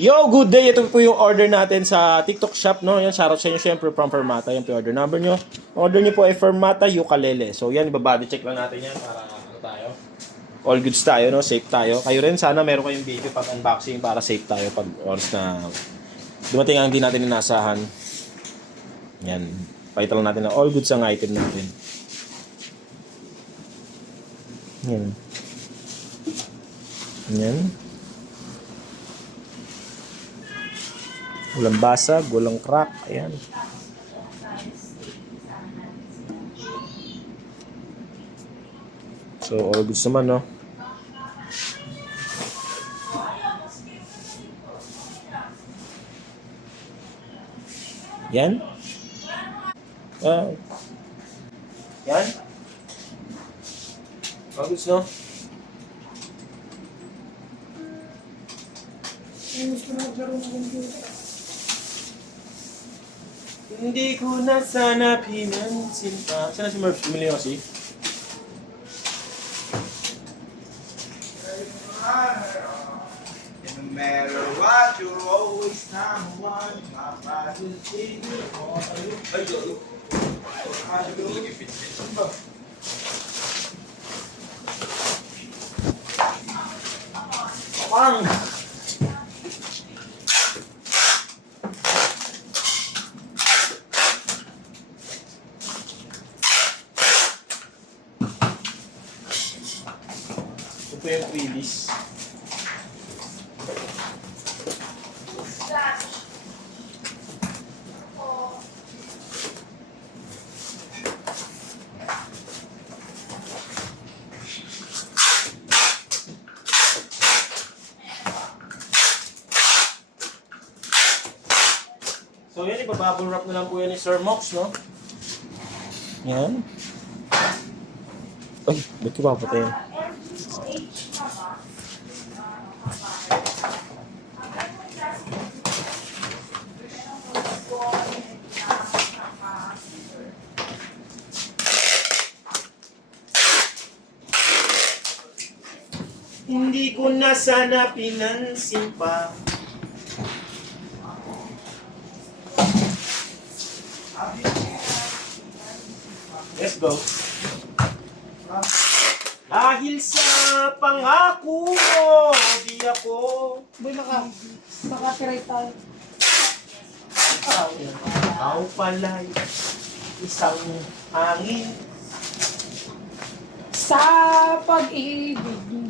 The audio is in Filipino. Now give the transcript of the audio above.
Yo, good day. Ito po yung order natin sa TikTok shop, no? Yan, shoutout sa inyo syempre from Fermata. Yan po yung order number nyo. Order nyo po ay Fermata Ukulele. So yan, ibabody check lang natin yan para ano tayo. All goods tayo, no? Safe tayo. Kayo rin, sana meron kayong video pag unboxing para safe tayo pag oras na dumating ang hindi natin inasahan. Yan. Pakita lang natin na all goods ang item natin. Yan. Yan. Walang basag, walang crack. Ayan. So, all goods naman, no? Yan. Yan. All goods, no? Hindi ko na sana pinansin pa. Sana si Murph? Bumili kasi. No matter what, you're always number one. My pride will see you for you. Ay, yo. Pang! Ito po yung release. So yan, ibabubble wrap na lang po yan ni Sir Mox, no? Yan. Ay, ba't ko papatayin? Hindi ko na sana pinansin pa. Let's go. Dahil sa pangako mo, di ako Boy, maka-copyright tayo. ikaw pala'y isang hangin. Sa pag-ibig